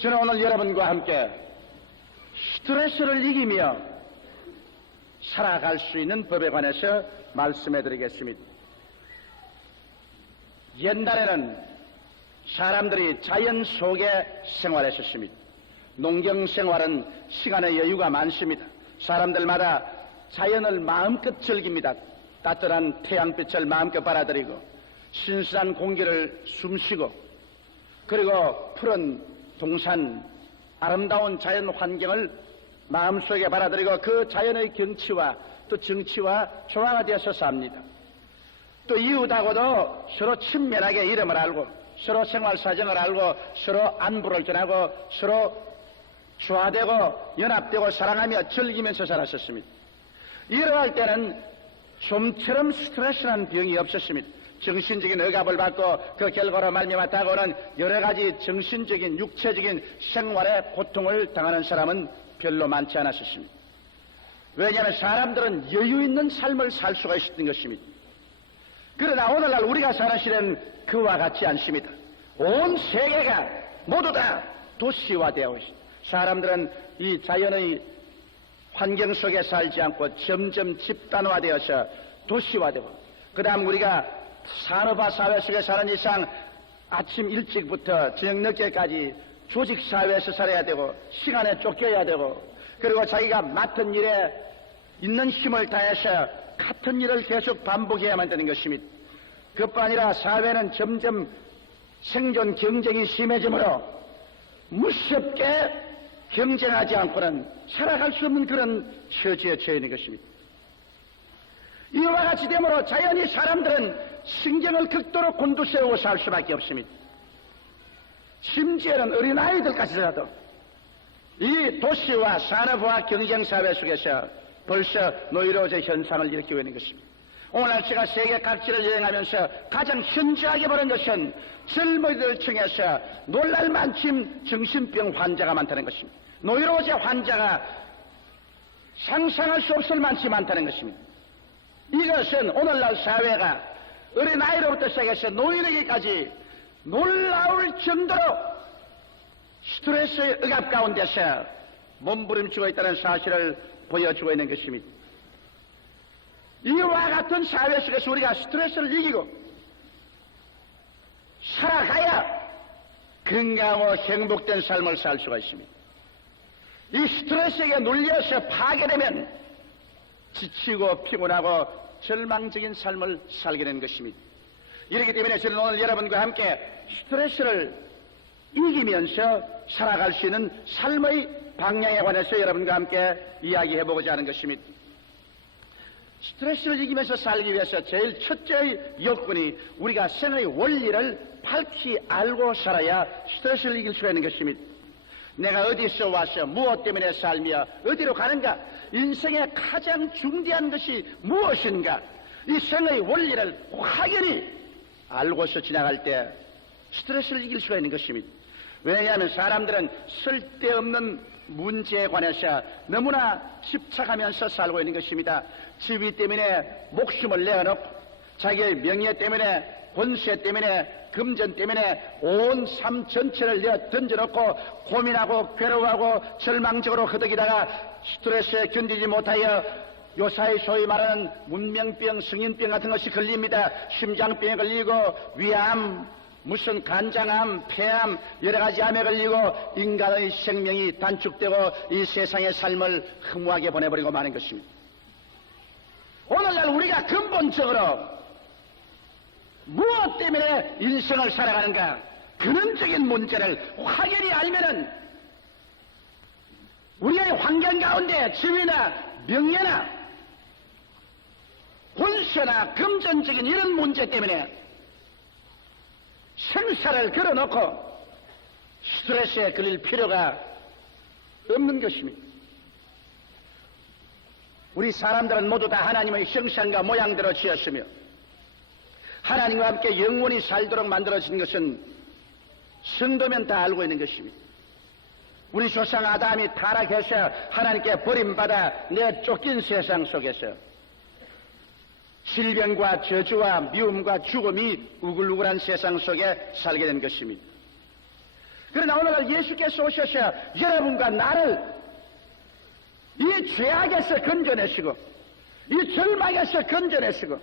저는 오늘 여러분과 함께 스트레스를 이기며 살아갈 수 있는 법에 관해서 말씀해 드리겠습니다. 옛날에는 사람들이 자연 속에 생활했었습니다. 농경 생활은 시간의 여유가 많습니다. 사람들마다 자연을 마음껏 즐깁니다. 따뜻한 태양빛을 마음껏 받아들이고 신선한 공기를 숨쉬고 그리고 푸른 동산, 아름다운 자연 환경을 마음속에 받아들이고 그 자연의 경치와 또 정치와 조화가 되어서 삽니다. 또 이웃하고도 서로 친밀하게 이름을 알고 서로 생활 사정을 알고 서로 안부를 전하고 서로 조화되고 연합되고 사랑하며 즐기면서 살았었습니다. 이러할 때는 좀처럼 스트레스라는 병이 없었습니다. 정신적인 억압을 받고 그 결과로 말미암아 다가오는 여러 가지 정신적인 육체적인 생활에 고통을 당하는 사람은 별로 많지 않았었습니다. 왜냐하면 사람들은 여유 있는 삶을 살 수가 있었던 것입니다. 그러나 오늘날 우리가 사는 시대는 그와 같지 않습니다. 온 세계가 모두 다 도시화되어 있습니다. 사람들은 이 자연의 환경 속에 살지 않고 점점 집단화되어서 도시화되고 그 다음 우리가 산업화 사회 속에 사는 이상 아침 일찍부터 저녁 늦게까지 조직 사회에서 살아야 되고 시간에 쫓겨야 되고 그리고 자기가 맡은 일에 있는 힘을 다해서 같은 일을 계속 반복해야만 되는 것입니다. 그뿐 아니라 사회는 점점 생존 경쟁이 심해지므로 무섭게 경쟁하지 않고는 살아갈 수 없는 그런 처지에 처해 있는 것입니다. 이와 같이 되므로 자연히 사람들은 신경을 극도로 곤두세우고 살 수밖에 없습니다. 심지어는 어린아이들까지라도 이 도시와 산업화 경쟁사회 속에서 벌써 노이로제 현상을 일으키고 있는 것입니다. 오늘 제가 세계 각지를 여행하면서 가장 현저하게 보는 것은 젊은이들 중에서 놀랄만큼 정신병 환자가 많다는 것입니다. 노이로제 환자가 상상할 수 없을 만큼 많다는 것입니다. 이것은 오늘날 사회가 어린아이로부터 시작해서 노인에게까지 놀라울 정도로 스트레스의 억압 가운데서 몸부림치고 있다는 사실을 보여주고 있는 것입니다. 이와 같은 사회 속에서 우리가 스트레스를 이기고 살아가야 건강하고 행복된 삶을 살 수가 있습니다. 이 스트레스에게 눌려서 파괴되면 지치고 피곤하고 절망적인 삶을 살게 되는 것입니다. 이렇기 때문에 저는 오늘 여러분과 함께 스트레스를 이기면서 살아갈 수 있는 삶의 방향에 관해서 여러분과 함께 이야기해보고자 하는 것입니다. 스트레스를 이기면서 살기 위해서 제일 첫째의 요건이 우리가 생의 원리를 밝히 알고 살아야 스트레스를 이길 수가 있는 것입니다. 내가 어디서 와서 무엇 때문에 살며 어디로 가는가, 인생의 가장 중대한 것이 무엇인가, 이 생의 원리를 확연히 알고서 지나갈 때 스트레스를 이길 수가 있는 것입니다. 왜냐하면 사람들은 쓸데없는 문제에 관해서 너무나 집착하면서 살고 있는 것입니다. 지위 때문에 목숨을 내어놓고 자기의 명예 때문에 권세 때문에 금전 때문에 온 삶 전체를 내어 던져놓고 고민하고 괴로워하고 절망적으로 허덕이다가 스트레스에 견디지 못하여 요사이 소위 말하는 문명병, 성인병 같은 것이 걸립니다. 심장병에 걸리고 위암, 무슨 간장암, 폐암, 여러 가지 암에 걸리고 인간의 생명이 단축되고 이 세상의 삶을 허무하게 보내버리고 마는 것입니다. 오늘날 우리가 근본적으로 무엇 때문에 인생을 살아가는가, 근원적인 문제를 확연히 알면은 우리의 환경 가운데 지위나 명예나 권세나 금전적인 이런 문제 때문에 생사를 걸어놓고 스트레스에 걸릴 필요가 없는 것입니다. 우리 사람들은 모두 다 하나님의 형상과 모양대로 지었으며 하나님과 함께 영원히 살도록 만들어진 것은 성도면 다 알고 있는 것입니다. 우리 조상 아담이 타락해서 하나님께 버림받아 내쫓긴 세상 속에서 질병과 저주와 미움과 죽음이 우글우글한 세상 속에 살게 된 것입니다. 그 그러나 오늘날 예수께서 오셔서 여러분과 나를 이 죄악에서 건져내시고 이 절망에서 건져내시고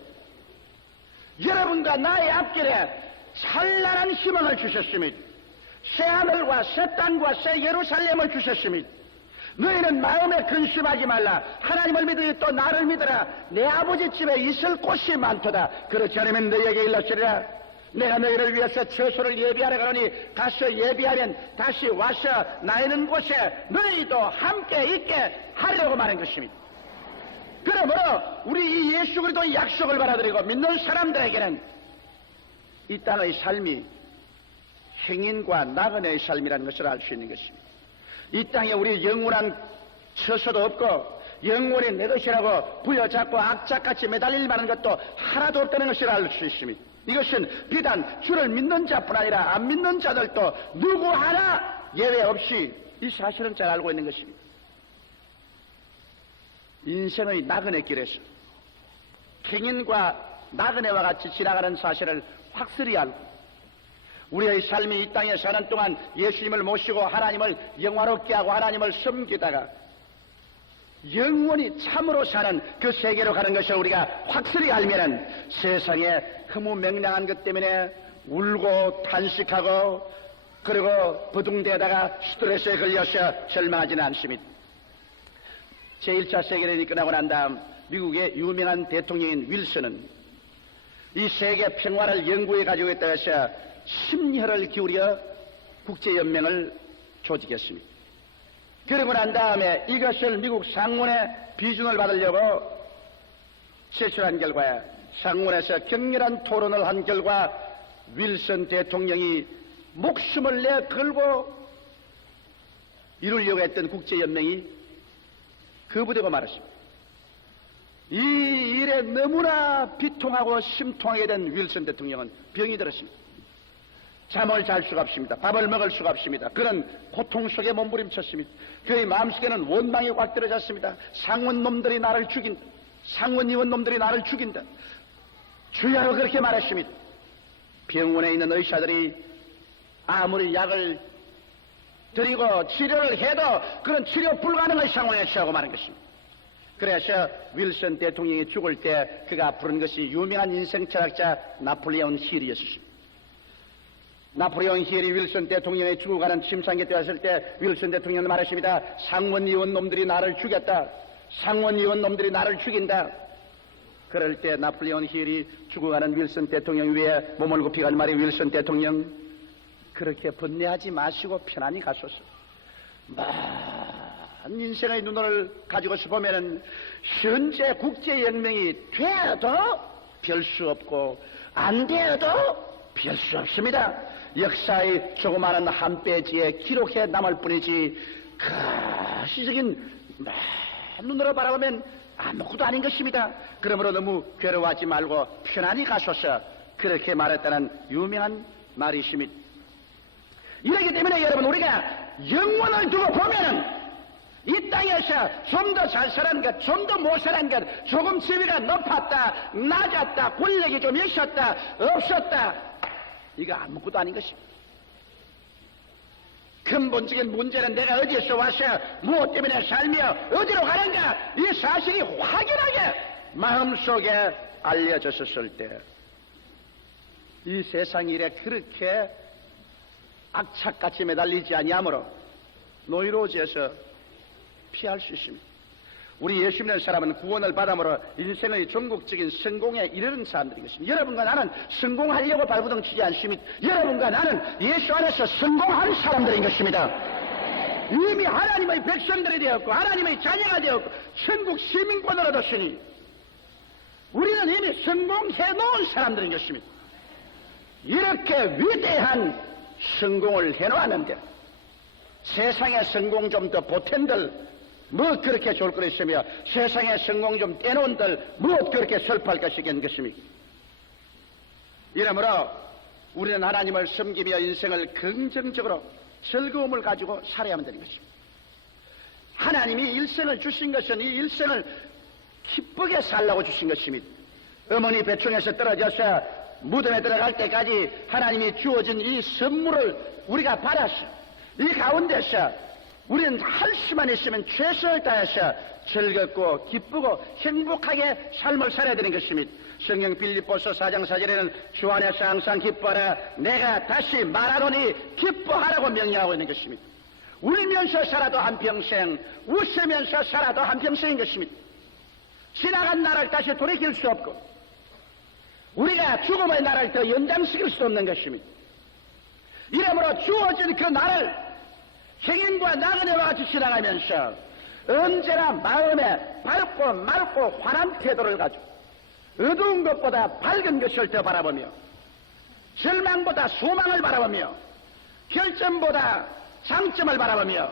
여러분과 나의 앞길에 찬란한 희망을 주셨습니다. 새하늘과 새 땅과 새 예루살렘을 주셨습니다. 너희는 마음에 근심하지 말라. 하나님을 믿으니 또 나를 믿어라. 내 아버지 집에 있을 곳이 많도다. 그렇지 않으면 너희에게 일러주리라. 내가 너희를 위해서 처소를 예비하러 가노니 가서 예비하면 다시 와서 나 있는 곳에 너희도 함께 있게 하려고 말한 것입니다. 그러므로 우리 이 예수 그리스도의 약속을 받아들이고 믿는 사람들에게는 이 땅의 삶이 행인과 나그네의 삶이라는 것을 알 수 있는 것입니다. 이 땅에 우리 영원한 처소도 없고 영원히 내 것이라고 부여잡고 악착같이 매달릴 만한 것도 하나도 없다는 것을 알 수 있습니다. 이것은 비단 주를 믿는 자뿐 아니라 안 믿는 자들도 누구 하나 예외 없이 이 사실은 잘 알고 있는 것입니다. 인생의 나그네 길에서 행인과 나그네와 같이 지나가는 사실을 확실히 알고 우리의 삶이 이 땅에 사는 동안 예수님을 모시고 하나님을 영화롭게 하고 하나님을 섬기다가 영원히 참으로 사는 그 세계로 가는 것을 우리가 확실히 알면은 세상에 허무맹랑한 것 때문에 울고 탄식하고 그리고 부둥대다가 스트레스에 걸려서 절망하지는 않습니다. 제1차 세계대전이 끝나고 난 다음 미국의 유명한 대통령인 윌슨은 이 세계 평화를 연구해 가지고 있다고 해서 심혈을 기울여 국제연맹을 조직했습니다. 그러고 난 다음에 이것을 미국 상원의 비준을 받으려고 제출한 결과에 상원에서 격렬한 토론을 한 결과 윌슨 대통령이 목숨을 내 걸고 이루려고 했던 국제연맹이 거부되고 말았습니다. 이 일에 너무나 비통하고 심통하게 된 윌슨 대통령은 병이 들었습니다. 잠을 잘 수가 없습니다. 밥을 먹을 수가 없습니다. 그런 고통 속에 몸부림쳤습니다. 그의 마음속에는 원망이 꽉 들어졌습니다. 상원 놈들이 나를 죽인다. 상원 의원 놈들이 나를 죽인다. 주여 그렇게 말했습니다. 병원에 있는 의사들이 아무리 약을 드리고 치료를 해도 그런 치료 불가능한 상황에 처하고 마는 것입니다. 그래서 윌슨 대통령이 죽을 때 그가 부른 것이 유명한 인생 철학자 나폴레옹 힐이었습니다. 나폴레옹 힐이 윌슨 대통령이 죽어가는 침상에 뛰었을 때 윌슨 대통령은 말했습니다. 상원의원 놈들이 나를 죽였다. 상원의원 놈들이 나를 죽인다. 그럴 때 나폴레옹 힐이 죽어가는 윌슨 대통령 위에 몸을 굽히간 말이 윌슨 대통령 그렇게 번뇌하지 마시고 편안히 가소서. 먼 인생의 눈을 가지고서 보면은 현재 국제연맹이 돼도 별 수 없고 안 돼도 별 수 없습니다. 역사의 조그마한 한 페이지에 기록해 남을 뿐이지 가시적인 눈으로 바라보면 아무것도 아닌 것입니다. 그러므로 너무 괴로워하지 말고 편안히 가소서 그렇게 말했다는 유명한 말이 있습니다. 이러기 때문에 여러분 우리가 영원을 두고 보면은 이 땅에서 좀 더 잘 사는 것, 좀 더 못 사는 것, 조금 지위가 높았다, 낮았다, 권력이 좀 있었다, 없었다, 이거 아무것도 아닌 것입니다. 근본적인 문제는 내가 어디에서 와서 무엇 때문에 살며 어디로 가는가 이 사실이 확연하게 마음속에 알려졌을 때 이 세상 일에 그렇게 악착같이 매달리지 아니하므로 노이로지에서 피할 수 있습니다. 우리 예수 믿는 사람은 구원을 받음으로 인생의 전국적인 성공에 이르는 사람들인 것입니다. 여러분과 나는 성공하려고 발부둥 치지 않습니다. 여러분과 나는 예수 안에서 성공한 사람들인 것입니다. 이미 하나님의 백성들이 되었고 하나님의 자녀가 되었고 천국 시민권을 얻었으니 우리는 이미 성공해 놓은 사람들인 것입니다. 이렇게 위대한 성공을 해놓았는데 세상의 성공 좀 더 보탠들 뭐 그렇게 좋을 것 있으며 세상의 성공 좀 떼놓은들 무엇 그렇게 슬퍼할 것이겠습니까? 이러므로 우리는 하나님을 섬기며 인생을 긍정적으로 즐거움을 가지고 살아야만 되는 것입니다. 하나님이 일생을 주신 것은 이 일생을 기쁘게 살라고 주신 것입니다. 어머니 배충에서 떨어져서 무덤에 들어갈 때까지 하나님이 주어진 이 선물을 우리가 받았어. 이 가운데서 우리는 할 수만 있으면 최선을 다해서 즐겁고 기쁘고 행복하게 삶을 살아야 되는 것입니다. 성경 빌립보서 4장 4절에는 주 안에서 항상 기뻐하라. 내가 다시 말하노니 기뻐하라고 명령하고 있는 것입니다. 울면서 살아도 한평생, 웃으면서 살아도 한평생인 것입니다. 지나간 날을 다시 돌이킬 수 없고 우리가 죽음의 날을 더 연장시킬 수 없는 것입니다. 이러므로 주어진 그 날을 행인과 나그네와 같이 지나가면서 언제나 마음에 밝고 맑고 환한 태도를 가지고 어두운 것보다 밝은 것을 더 바라보며 절망보다 소망을 바라보며 결점보다 장점을 바라보며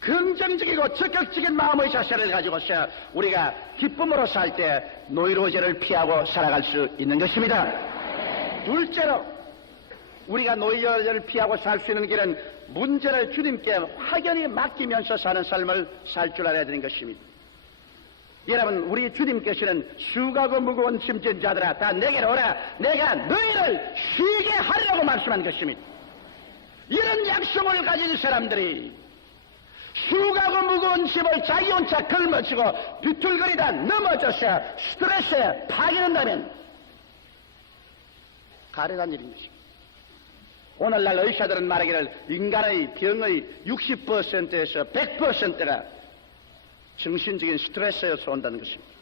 긍정적이고 적극적인 마음의 자세를 가지고서 우리가 기쁨으로 살 때 노이로제를 피하고 살아갈 수 있는 것입니다. 둘째로 우리가 노이로제를 피하고 살 수 있는 길은 문제를 주님께 확연히 맡기면서 사는 삶을 살 줄 알아야 되는 것입니다. 여러분, 우리 주님께서는 수고하고 무거운 짐진 자들아 다 내게로 오라. 내가 너희를 쉬게 하려고 말씀한 것입니다. 이런 약속을 가진 사람들이 수고하고 무거운 짐을 자기 혼자 걸머지고 비틀거리다 넘어져서 스트레스에 파괴된다면 가련한 일인 것입니다. 오늘날 의사들은 말하기를 인간의 병의 60%에서 100%가 정신적인 스트레스에서 온다는 것입니다.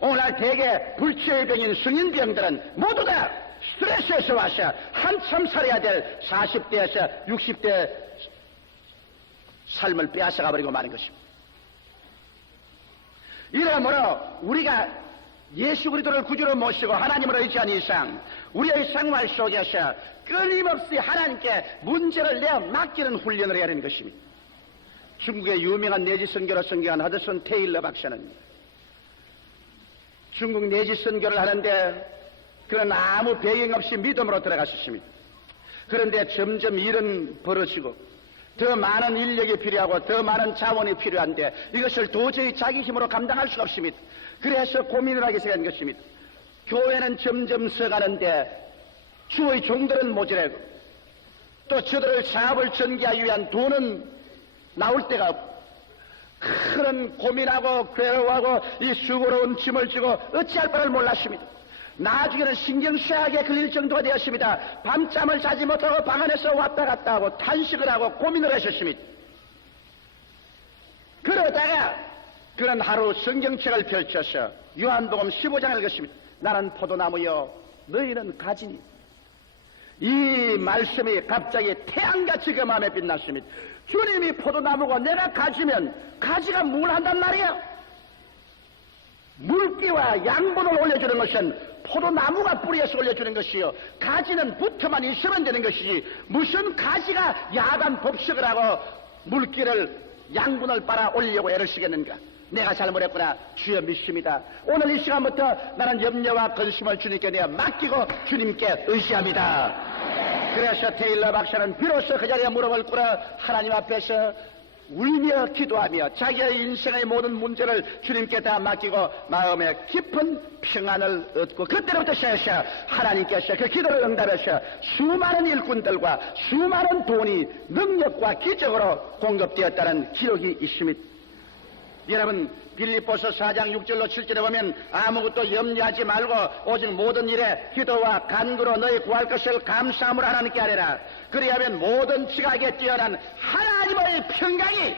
오늘날 대개 불치의 병인 성인병들은 모두 다 스트레스에서 와서 한참 살아야 될 40대에서 60대 삶을 빼앗아가 버리고 마는 것입니다. 이러므로 우리가 예수 그리스도를 구주로 모시고 하나님을 의지한 이상 우리의 생활 속에서 끊임없이 하나님께 문제를 내어 맡기는 훈련을 해야 하는 것입니다. 중국의 유명한 내지 선교로 선교한 허드슨 테일러 박사는 중국 내지 선교를 하는데 그는 아무 배경 없이 믿음으로 들어갔었습니다. 그런데 점점 일은 벌어지고 더 많은 인력이 필요하고 더 많은 자원이 필요한데 이것을 도저히 자기 힘으로 감당할 수가 없습니다. 그래서 고민을 하게 된 것입니다. 교회는 점점 서가는데 주의 종들은 모자라고 또 저들을 사업을 전개하기 위한 돈은 나올 데가 없고 큰 고민하고 괴로워하고 이 수고로운 짐을 지고 어찌할 바를 몰랐습니다. 나중에는 신경쇠약에 걸릴 정도가 되었습니다. 밤잠을 자지 못하고 방 안에서 왔다 갔다 하고 탄식을 하고 고민을 하셨습니다. 그러다가 그는 하루 성경책을 펼쳐서 요한복음 15장을 읽었습니다. 나는 포도나무여 너희는 가지니. 이 말씀이 갑자기 태양같이 그 마음에 빛났습니다. 주님이 포도나무고 내가 가지면 가지가 뭘 한단 말이야? 물기와 양분을 올려주는 것은 포도나무가 뿌리에서 올려주는 것이요 가지는 붙어만 있으면 되는 것이지 무슨 가지가 야간 법석을 하고 물기를 양분을 빨아 올리려고 애를 쓰겠는가? 내가 잘못했구나. 주여 믿습니다. 오늘 이 시간부터 나는 염려와 근심을 주님께 내어 맡기고 주님께 의지합니다. 그래서 테일러 박사는 비로소 그 자리에 무릎을 꿇어 하나님 앞에서 울며 기도하며 자기의 인생의 모든 문제를 주님께 다 맡기고 마음에 깊은 평안을 얻고 그때부터 시작해서 하나님께서 그 기도를 응답해서 수많은 일꾼들과 수많은 돈이 능력과 기적으로 공급되었다는 기록이 있습니다. 여러분 빌립보서 4장 6절로 7절에 보면 아무것도 염려하지 말고 오직 모든 일에 기도와 간구로 너희 구할 것을 감사함으로 하나님께 아뢰라. 그리하면 모든 지각에 뛰어난 하나님의 평강이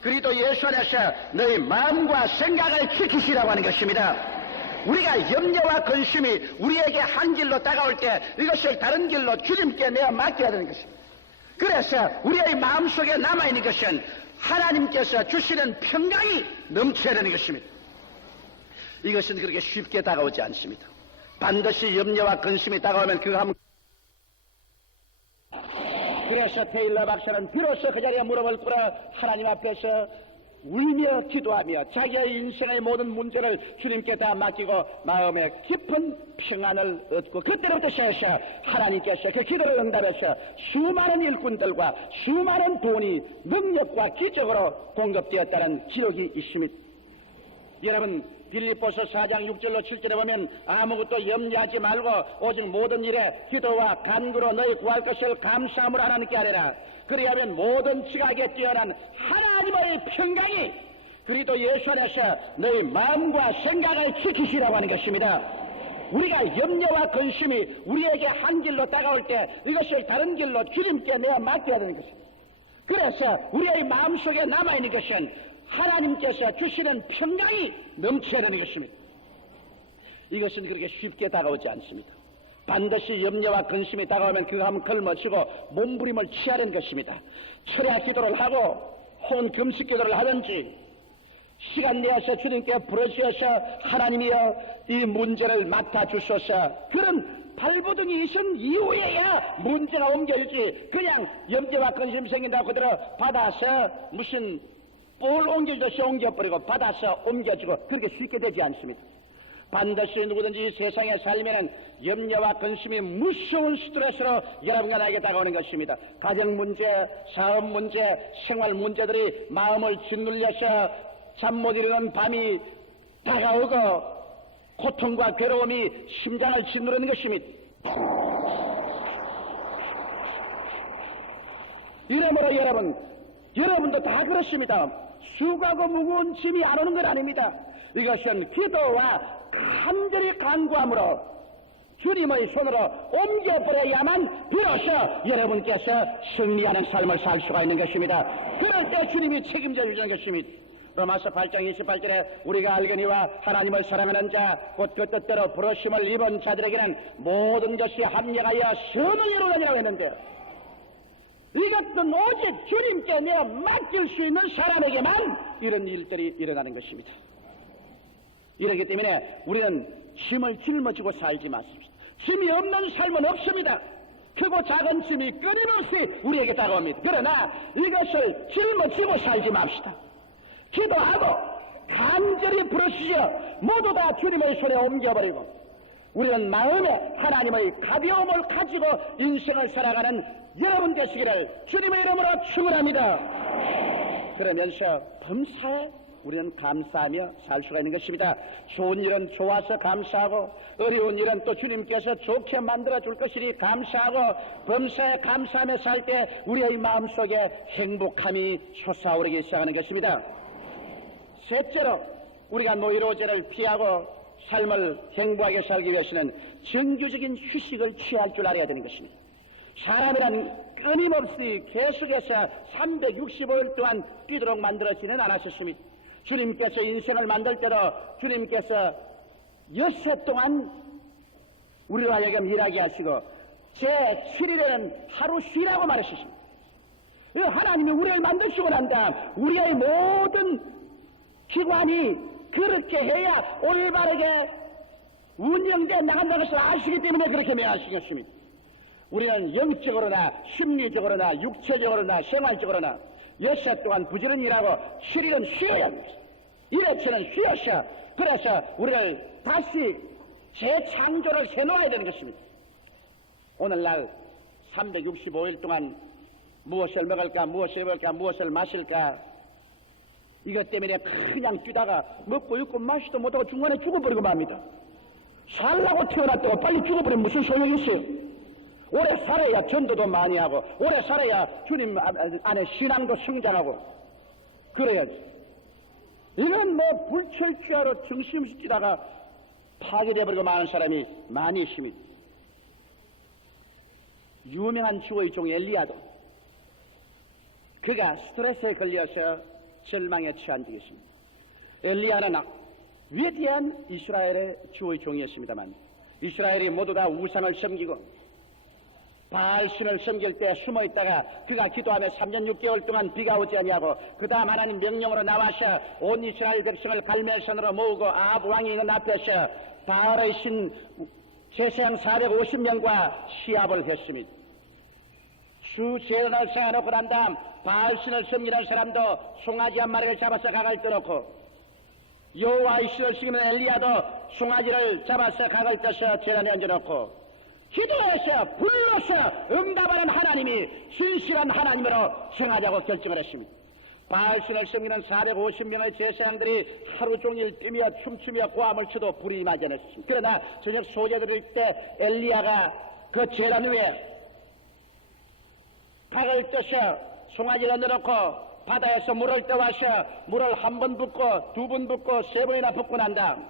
그리스도 예수 안에서 너희 마음과 생각을 지키시라고 하는 것입니다. 우리가 염려와 근심이 우리에게 한 길로 다가올 때 이것을 다른 길로 주님께 내어 맡겨야 되는 것입니다. 그래서 우리의 마음속에 남아있는 것은 하나님께서 주시는 평강이 넘쳐야 되는 것입니다. 이것은 그렇게 쉽게 다가오지 않습니다. 반드시 염려와 근심이 다가오면 그거 하면 그래서 테일러 박사는 비로소 그 자리에 무릎을 꿇어 하나님 앞에서 울며 기도하며 자기의 인생의 모든 문제를 주님께 다 맡기고 마음에 깊은 평안을 얻고 그때부터 시작해서 하나님께서 그 기도를 응답해서 수많은 일꾼들과 수많은 돈이 능력과 기적으로 공급되었다는 기록이 있습니다. 여러분 빌립보서 4장 6절로 7절에 보면 아무것도 염려하지 말고 오직 모든 일에 기도와 간구로 너희 구할 것을 감사함으로 하나님께 아뢰라. 그리하면 모든 지각에 뛰어난 하나님의 평강이 그리스도 예수 안에서 너희 마음과 생각을 지키시라고 하는 것입니다. 우리가 염려와 근심이 우리에게 한 길로 다가올 때 이것을 다른 길로 주님께 내어 맡겨야 되는 것입니다. 그래서 우리의 마음속에 남아있는 것은 하나님께서 주시는 평강이 넘쳐야 되는 것입니다. 이것은 그렇게 쉽게 다가오지 않습니다. 반드시 염려와 근심이 다가오면 그거 한번 걸머치고 몸부림을 취하는 것입니다. 철야 기도를 하고 혼 금식 기도를 하든지 시간 내어서 주님께 부르셔서 하나님이여 이 문제를 맡아주소서, 그런 발버둥이 있은 이후에야 문제가 옮겨지지 그냥 염려와 근심 생긴다고 그대로 받아서 무슨 볼 옮겨주듯이 옮겨버리고 받아서 옮겨주고 그렇게 쉽게 되지 않습니다. 반드시 누구든지 이 세상에 살면은 염려와 근심이 무서운 스트레스로 여러분과 나에게 다가오는 것입니다. 가정 문제, 사업 문제, 생활 문제들이 마음을 짓눌려서 잠 못 이루는 밤이 다가오고 고통과 괴로움이 심장을 짓누르는 것입니다. 이러므로 여러분도 다 그렇습니다. 수고하고 무거운 짐이 안 오는 건 아닙니다. 이것은 기도와 간절히 간구함으로 주님의 손으로 옮겨버려야만 비로소 여러분께서 승리하는 삶을 살 수가 있는 것입니다. 그럴 때 주님이 책임져 주시는 것입니다. 로마서 8장 28절에 우리가 알거니와 하나님을 사랑하는 자 곧 그 뜻대로 부르심을 입은 자들에게는 모든 것이 합력하여 선을 이루느니라고 했는데, 이것은 오직 주님께 내어 맡길 수 있는 사람에게만 이런 일들이 일어나는 것입니다. 이렇기 때문에 우리는 짐을 짊어지고 살지 마십시오. 짐이 없는 삶은 없습니다. 크고 작은 짐이 끊임없이 우리에게 다가옵니다. 그러나 이것을 짊어지고 살지 맙시다. 기도하고 간절히 부르시어 모두 다 주님의 손에 옮겨버리고 우리는 마음에 하나님의 가벼움을 가지고 인생을 살아가는 여러분 되시기를 주님의 이름으로 축원합니다. 그러면서 범사에 우리는 감사하며 살 수가 있는 것입니다. 좋은 일은 좋아서 감사하고 어려운 일은 또 주님께서 좋게 만들어 줄 것이니 감사하고 범사에 감사하며 살 때 우리의 마음속에 행복함이 솟아오르기 시작하는 것입니다. 셋째로 우리가 노이로제를 피하고 삶을 행복하게 살기 위해서는 정규적인 휴식을 취할 줄 알아야 되는 것입니다. 사람이란 끊임없이 계속해서 365일 동안 뛰도록 만들어지는 않았습니다. 주님께서 인생을 만들 때도 주님께서 엿새 동안 우리로 하여금 일하게 하시고 제7일에는 하루 쉬라고 말하셨습니다. 하나님이 우리를 만드시고 난 다음 우리의 모든 기관이 그렇게 해야 올바르게 운영되어 나간다는 것을 아시기 때문에 그렇게 명하신 것입니다. 우리는 영적으로나 심리적으로나 육체적으로나 생활적으로나 엿새 동안 부지런히 일하고 7일은 쉬어야 합니다. 일회처는 쉬어서 그래서 우리를 다시 재창조를 해놓아야 되는 것입니다. 오늘날 365일 동안 무엇을 먹을까, 무엇을 입을까, 무엇을 마실까, 이것 때문에 그냥 뛰다가 먹고 입고 마시도 못하고 중간에 죽어버리고 맙니다. 살라고 태어났다고 빨리 죽어버리면 무슨 소용이 있어요? 오래 살아야 전도도 많이 하고 오래 살아야 주님 안에 신앙도 성장하고 그래야지. 이건 뭐 불철주야로 정신없이 뛰다가 파괴되어버리고 마는 사람이 많이 있습니다. 유명한 주의 종 엘리야도 그가 스트레스에 걸려서 절망에 처한 적이 있습니다. 엘리야는 위대한 이스라엘의 주의 종이었습니다만 이스라엘이 모두 다 우상을 섬기고 바알신을 섬길 때 숨어있다가 그가 기도하며 3년 6개월 동안 비가 오지 아니하고 그 다음 하나님 명령으로 나와서 온 이스라엘 백성을 갈멜산으로 모으고 아합 왕이 있는 앞에서 바알의 신 제사장 450명과 시합을 했습니다. 주 제단을 세워놓고 난 다음 바알신을 섬기는 사람도 송아지 한 마리를 잡아서 각을 떠놓고 여호와의 신을 섬기는 엘리야도 송아지를 잡아서 각을 떠서 제단에 얹어놓고 기도해서 불러서 응답하는 하나님이 신실한 하나님으로 정하자고 결정을 했습니다. 바알신을 섬기는 450명의 제사장들이 하루 종일 뛰며 춤추며 고함을 쳐도 불이 임하지 않았습니다. 그러나 저녁 소재 들을 때 엘리야가 그 제단 위에 각을 떠서 송아지를 얹어놓고 바다에서 물을 떠와서 물을 한 번 붓고 두 번 붓고 세 번이나 붓고 난 다음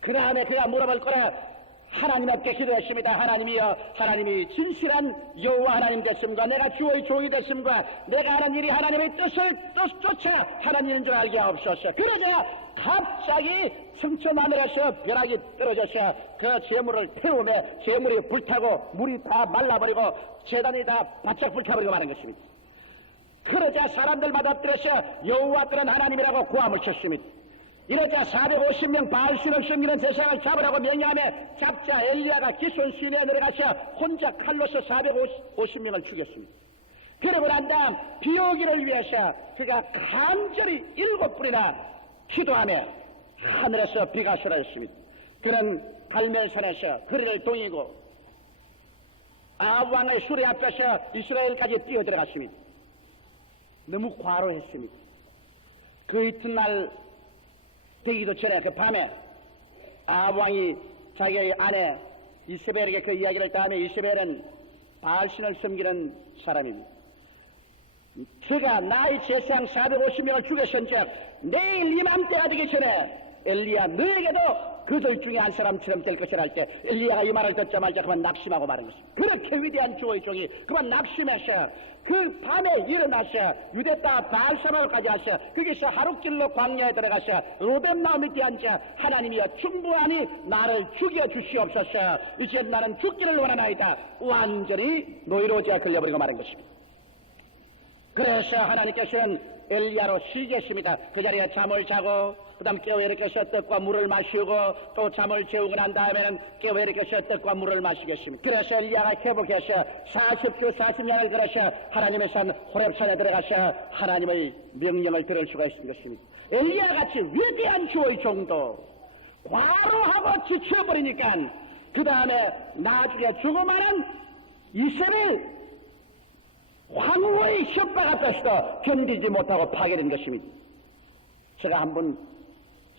그 다음에 그가 물어볼 거라 하나님 앞에 기도했습니다. 하나님이여, 하나님이 진실한 여호와 하나님 됐음과 내가 주의 종이 됐음과 내가 하는 일이 하나님의 뜻을 쫓아 하나님인 줄 알게 하옵소서. 그러자 갑자기 성천 하늘에서 벼락이 떨어져서 그 재물을 태우며 재물이 불타고 물이 다 말라버리고 제단이 다 바짝 불타버리고 마는 것입니다. 그러자 사람들마다 들어서 여호와 들은 하나님이라고 고함을 쳤습니다. 이러자 450명 바알신을 섬기는 제사장을 잡으라고 명령하며 잡자 엘리야가 기손 시내에 내려가서 혼자 칼로서 450명을 죽였습니다. 그러고 난 다음 비 오기를 위해서 그가 간절히 7번이나 기도하며 하늘에서 비가 쏟아졌습니다. 그는 갈멜산에서 거리를 동이고 아합 왕의 수레 앞에서 이스라엘까지 뛰어들어갔습니다. 너무 과로했습니다. 그 이튿날 되기도 전에 그 밤에 아합 왕이 자기의 아내 이세벨에게 그 이야기를 따하며 이세벨은 바알신을 섬기는 사람입니다. 그가 나의 제사장 450명을 죽였은즉 내일 이맘때가 되기 전에 엘리야 너에게도 그들 중에 한 사람처럼 될 것이라 할 때 엘리야가 이 말을 듣자마자 그만 낙심하고 마는 것입니다. 그렇게 위대한 주의 종이 그만 낙심해서 그 밤에 일어나서 유대 땅 바알사바까지 와서 거기서 하룻길로 광야에 들어가서 로뎀나무 밑에 앉아 하나님이여 충분하니 나를 죽여 주시옵소서. 이제 나는 죽기를 원하나이다. 완전히 노이로제에 걸려버리고 마는 것입니다. 그래서 하나님께서는 엘리야로 쉬겠습니다. 그 자리에 잠을 자고 그 다음 깨어 일으켜서 떡과 물을 마시고 또 잠을 재우고 난 다음에는 깨어 일으켜서 떡과 물을 마시겠습니다. 그래서 엘리야가 회복해서 40주 40년을 걸어서 하나님의 산 호렙산에 들어가서 하나님의 명령을 들을 수가 있는 것입니다. 엘리야같이 위대한 주의 종도 과로하고 지쳐버리니까 그 다음에 나중에 죽어만한 이세벨 황후의 협박 앞에서도 견디지 못하고 파괴된 것입니다. 제가 한번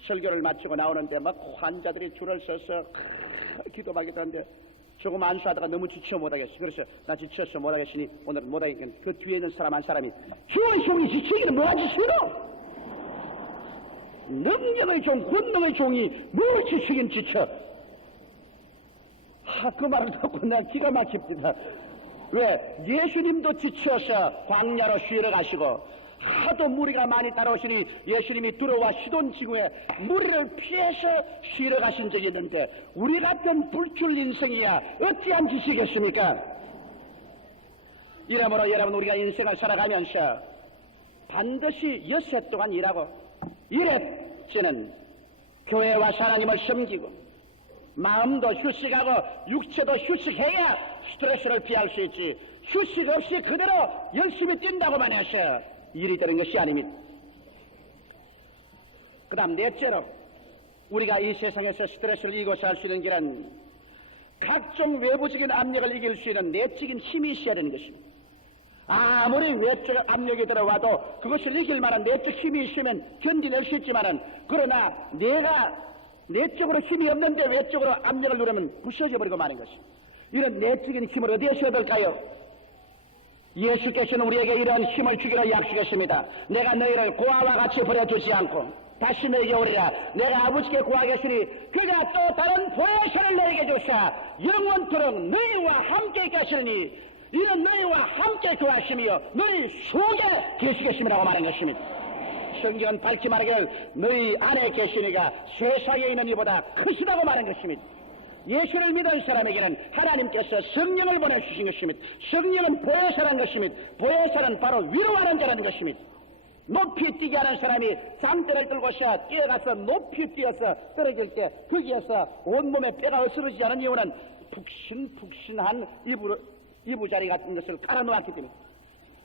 설교를 마치고 나오는데 막 환자들이 줄을 서서 기도하기도 하는데 조금 안수하다가 너무 지쳐 못하겠어. 그래서 나 지쳐서 못하겠으니 오늘은 못하니까 그 뒤에 있는 사람 한 사람이 주의 종이 지치기는 뭐가 지치노? 능력의 종, 권능의 종이 뭘 지치긴 지쳐? 그 말을 듣고 내가 기가 막힙니다. 왜? 예수님도 지쳐서 광야로 쉬러 가시고 하도 무리가 많이 따라오시니 예수님이 들어와 시돈 지구에 무리를 피해서 쉬러 가신 적이 있는데 우리 같은 불출 인생이야 어찌한 짓이겠습니까? 이러므로 여러분 우리가 인생을 살아가면서 반드시 엿새 동안 일하고 일했지는 교회와 하나님을 섬기고 마음도 휴식하고 육체도 휴식해야 스트레스를 피할 수 있지 휴식 없이 그대로 열심히 뛴다고만 해서 일이 되는 것이 아닙니다. 그 다음 넷째로 우리가 이 세상에서 스트레스를 이기고 살 수 있는 길은 각종 외부적인 압력을 이길 수 있는 내적인 힘이 있어야 되는 것입니다. 아무리 외적 압력이 들어와도 그것을 이길 만한 내적 힘이 있으면 견뎌낼 수 있지만은 그러나 내가 내적으로 힘이 없는데 외적으로 압력을 누르면 부서져 버리고 마는 것입니다. 이런 내적인 힘을 어디에서 얻을까요? 예수께서는 우리에게 이런 힘을 주기로 약속했습니다. 내가 너희를 고아와 같이 버려두지 않고 다시 너희에게 오리라. 내가 아버지께 구하겠으니 그가 또 다른 보혜사를 너희에게 주사 영원토록 너희와 함께 계시느니 이는 너희와 함께 구하심이요 너희 속에 계시겠음이라고 말한 것입니다. 성경은 밝히 말하기를 너희 안에 계시니가 세상에 있는 이보다 크시다고 말한 것입니다. 예수를 믿은 사람에게는 하나님께서 성령을 보내주신 것입니다. 성령은 보혜사라는 것입니다. 보혜사는 바로 위로하는 자라는 것입니다. 높이 뛰게 하는 사람이 장대를 들고서 뛰어가서 높이 뛰어서 떨어질 때 거기에서 온몸에 뼈가 으스러지지 않은 이유는 푹신푹신한 이부자리 같은 것을 깔아놓았기 때문에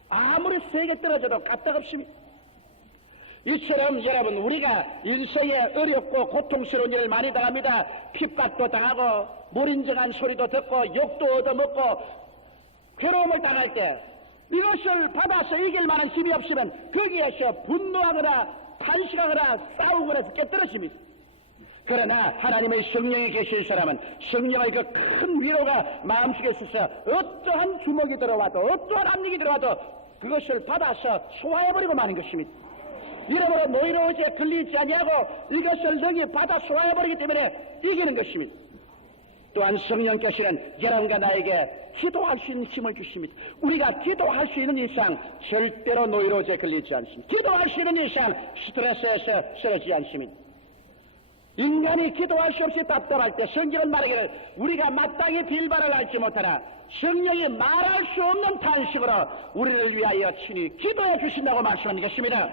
아무리 세게 떨어져도 까딱없습니다. 이처럼 여러분 우리가 인생에 어렵고 고통스러운 일을 많이 당합니다. 핍박도 당하고 무인정한 소리도 듣고 욕도 얻어먹고 괴로움을 당할 때 이것을 받아서 이길 만한 힘이 없으면 거기에서 분노하거나 탄식하거나 싸우거나 해서 깨뜨려집니다. 그러나 하나님의 성령이 계신 사람은 성령의 그 큰 위로가 마음속에 있어서 어떠한 주먹이 들어와도 어떠한 압력이 들어와도 그것을 받아서 소화해버리고 마는 것입니다. 이러므로 노이로제 걸리지 아니하고 이것을 능히 받아 소화해버리기 때문에 이기는 것입니다. 또한 성령께서는 여러분과 나에게 기도할 수 있는 힘을 주십니다. 우리가 기도할 수 있는 이상 절대로 노이로제 걸리지 않습니다. 기도할 수 있는 이상 스트레스에서 쓰러지지 않습니다. 인간이 기도할 수 없이 답답할 때 성경은 말하기를 우리가 마땅히 빌바를 알지 못하나 성령이 말할 수 없는 탄식으로 우리를 위하여 친히 기도해 주신다고 말씀하는 것입니다.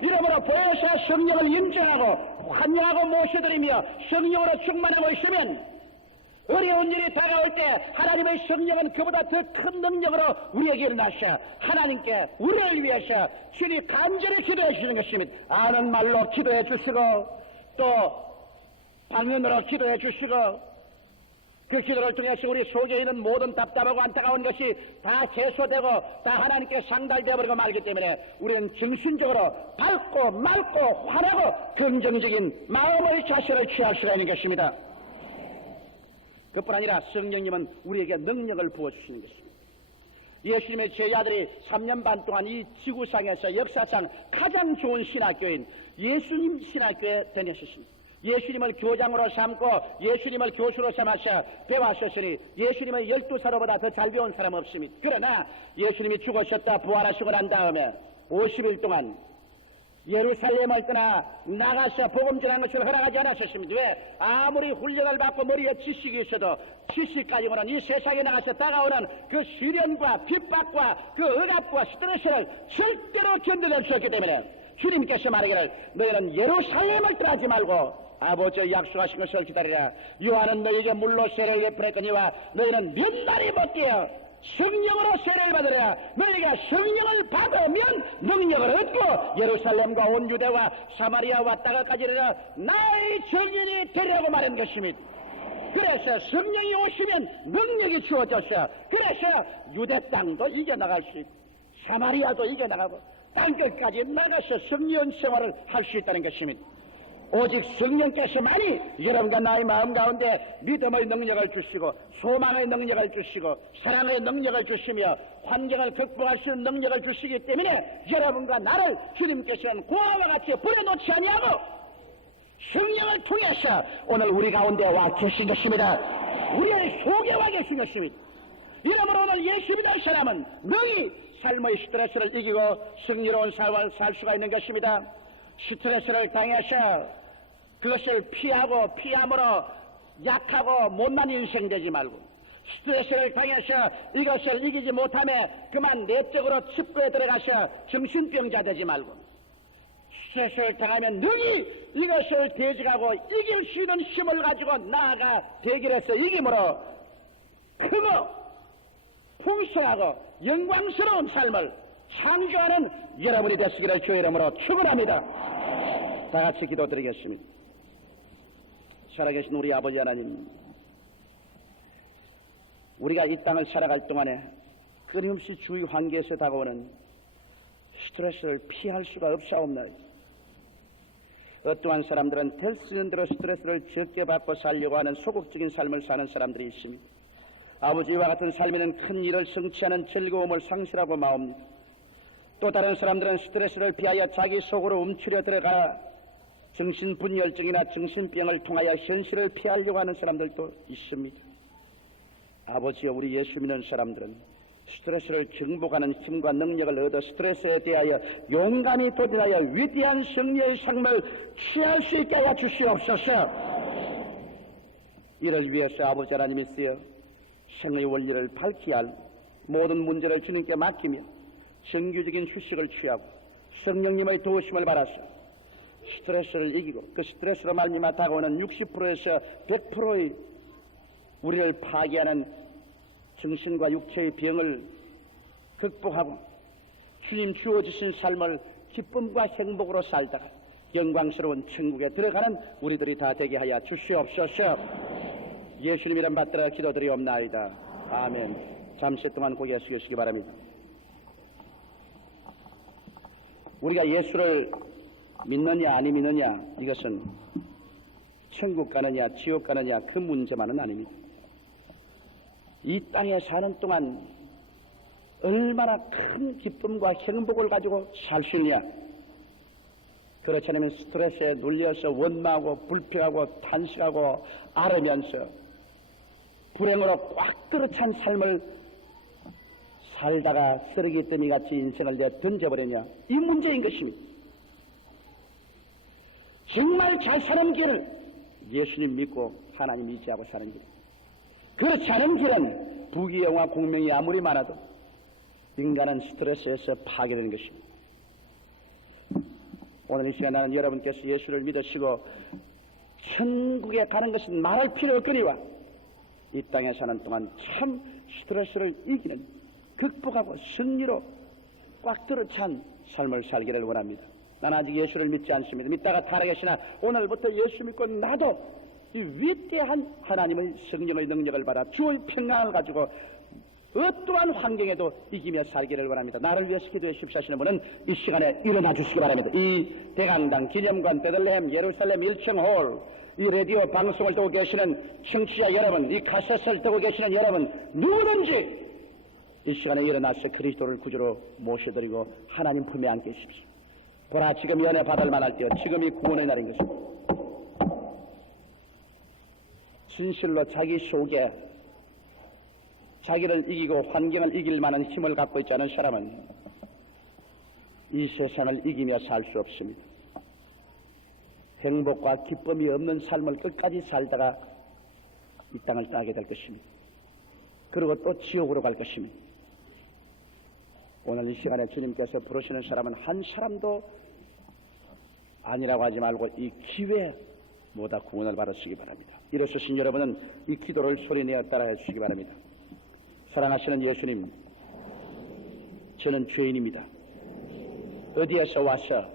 이러므로 보혜사 성령을 인정하고 환영하고 모셔드리며 성령으로 충만하고 있으면 어려운 일이 다가올 때 하나님의 성령은 그보다 더 큰 능력으로 우리에게 일어나셔 하나님께 우리를 위해서 주님 간절히 기도해 주시는 것입니다. 아는 말로 기도해 주시고 또 방언으로 기도해 주시고 그 기도를 통해서 우리 속에 있는 모든 답답하고 안타까운 것이 다 해소되고 다 하나님께 상달되어버리고 말기 때문에 우리는 정신적으로 밝고 맑고 환하고 긍정적인 마음의 자세를 취할 수가 있는 것입니다. 그뿐 아니라 성령님은 우리에게 능력을 부어주시는 것입니다. 예수님의 제자들이 3년 반 동안 이 지구상에서 역사상 가장 좋은 신학교인 예수님 신학교에 다녔습니다. 예수님을 교장으로 삼고 예수님을 교수로 삼아서 배웠으니 예수님은 12사로보다 더 잘 배운 사람 없습니다. 그러나 예수님이 죽으셨다 부활하시고 난 다음에 50일 동안 예루살렘을 떠나 나가서 복음 전하는 것을 허락하지 않았었습니다. 왜? 아무리 훈련을 받고 머리에 지식이 있어도 지식 가지고는 이 세상에 나가서 다가오는 그 시련과 핍박과 그 억압과 스트레스를 절대로 견뎌낼 수 없기 때문에 주님께서 말하기를 너희는 예루살렘을 떠나지 말고 아버지의 약속하신 것을 기다리라. 요한은 너희에게 물로 세례를 베풀었거니와 너희는 몇 날이 못 되어 성령으로 세례를 받으라. 너희가 성령을 받으면 능력을 얻고 예루살렘과 온 유대와 사마리아 왔다가까지 이르러 나의 증인이 되려고 말한 것입니다. 그래서 성령이 오시면 능력이 주어졌어요. 그래서 유대 땅도 이겨나갈 수 있고 사마리아도 이겨나가고 땅끝까지 나가서 성령 생활을 할 수 있다는 것입니다. 오직 성령께서만이 여러분과 나의 마음 가운데 믿음의 능력을 주시고 소망의 능력을 주시고 사랑의 능력을 주시며 환경을 극복할 수 있는 능력을 주시기 때문에 여러분과 나를 주님께서는 고아와 같이 버려놓지 아니하고 성령을 통해서 오늘 우리 가운데 와 계신 것입니다. 우리의 속에 와 계신 것입니다. 이러므로 오늘 예수 믿는 사람은 능히 삶의 스트레스를 이기고 승리로운 삶을 살 수가 있는 것입니다. 스트레스를 당해서 그것을 피함으로 약하고 못난 인생 되지 말고 스트레스를 당해서 이것을 이기지 못하며 그만 내적으로 습고에 들어가서 정신병자 되지 말고 스트레스를 당하면 능히 이것을 대적하고 이길 수 있는 힘을 가지고 나아가 대결해서 이김으로 크고 풍성하고 영광스러운 삶을 창조하는 여러분이 되시기를 주의 이름으로 축원합니다. 다 같이 기도드리겠습니다. 살아계신 우리 아버지 하나님, 우리가 이 땅을 살아갈 동안에 끊임없이 주위 환경에서 다가오는 스트레스를 피할 수가 없사옵나이다. 어떠한 사람들은 될 수 있는 대로 스트레스를 적게 받고 살려고 하는 소극적인 삶을 사는 사람들이 있습니다. 아버지와 같은 삶에는 큰 일을 성취하는 즐거움을 상실하고 마옵니다. 또 다른 사람들은 스트레스를 피하여 자기 속으로 움츠려 들어가 정신분열증이나 정신병을 통하여 현실을 피하려고 하는 사람들도 있습니다. 아버지여, 우리 예수 믿는 사람들은 스트레스를 정복하는 힘과 능력을 얻어 스트레스에 대하여 용감히 도전하여 위대한 승리의 삶을 취할 수 있게 하여 주시옵소서. 이를 위해서 아버지 하나님이 쓰여 생의 원리를 밝히 알고 모든 문제를 주님께 맡기며 정규적인 휴식을 취하고 성령님의 도우심을 받아서 스트레스를 이기고 그 스트레스로 말미암아 다가오는 60%에서 100%의 우리를 파괴하는 정신과 육체의 병을 극복하고 주님 주어주신 삶을 기쁨과 행복으로 살다가 영광스러운 천국에 들어가는 우리들이 다 되게 하여 주시옵소서. 예수님 이름 받들어 기도드리옵나이다. 아멘. 잠시 동안 고개 숙이시기 바랍니다. 우리가 예수를 믿느냐 아니 믿느냐 이것은 천국 가느냐 지옥 가느냐 그 문제만은 아닙니다. 이 땅에 사는 동안 얼마나 큰 기쁨과 행복을 가지고 살 수 있냐. 그렇지 않으면 스트레스에 눌려서 원망하고 불평하고 탄식하고 앓으면서 불행으로 꽉 들어찬 삶을 살다가 쓰레기 더미 같이 인생을 내어 던져버렸냐. 이 문제인 것입니다. 정말 잘 사는 길을 예수님 믿고 하나님 의지하고 사는 길. 그렇지 않은 길은 부귀영화 공명이 아무리 많아도 인간은 스트레스에서 파괴되는 것입니다. 오늘 이 시간 나는 여러분께서 예수를 믿으시고 천국에 가는 것은 말할 필요 없거니와 이 땅에 사는 동안 참 스트레스를 이기는 극복하고 승리로 꽉 들어찬 삶을 살기를 원합니다. 나는 아직 예수를 믿지 않습니다. 믿다가 타락했으나 오늘부터 예수 믿고 나도 이 위대한 하나님의 성령의 능력을 받아 주의 평강을 가지고 어떠한 환경에도 이기며 살기를 원합니다. 나를 위해서 기도해 주십시오 하시는 분은 이 시간에 일어나 주시기 바랍니다. 이 대강당, 기념관, 베들레헴, 예루살렘 1층 홀, 이 라디오 방송을 듣고 계시는 청취자 여러분, 이 카세트를 듣고 계시는 여러분, 누구든지 이 시간에 일어나서 그리스도를 구주로 모셔드리고 하나님 품에 안게 하십시오. 보라, 지금 연애 받을 만할 때요. 지금이 구원의 날인 것입니다. 진실로 자기 속에 자기를 이기고 환경을 이길 만한 힘을 갖고 있지 않은 사람은 이 세상을 이기며 살 수 없습니다. 행복과 기쁨이 없는 삶을 끝까지 살다가 이 땅을 떠나게 될 것입니다. 그리고 또 지옥으로 갈 것입니다. 오늘 이 시간에 주님께서 부르시는 사람은 한 사람도 아니라고 하지 말고 이 기회에 모두 구원을 받으시기 바랍니다. 이로써 여러분은 이 기도를 소리내어 따라해 주시기 바랍니다. 사랑하시는 예수님, 저는 죄인입니다. 어디에서 와서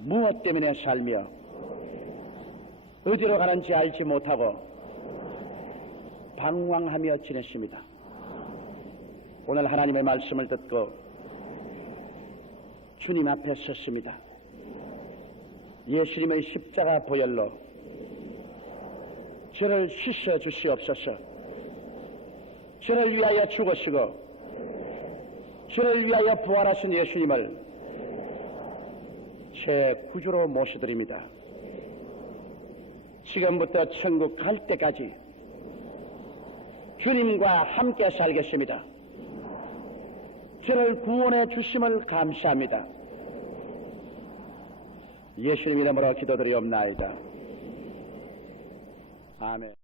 무엇 때문에 살며 어디로 가는지 알지 못하고 방황하며 지냈습니다. 오늘 하나님의 말씀을 듣고 주님 앞에 섰습니다. 예수님의 십자가 보혈로 저를 씻어 주시옵소서. 저를 위하여 죽으시고 저를 위하여 부활하신 예수님을 제 구주로 모셔드립니다. 지금부터 천국 갈 때까지 주님과 함께 살겠습니다. 저를 구원해 주심을 감사합니다. 예수님 이름으로 기도드리옵나이다. 아멘.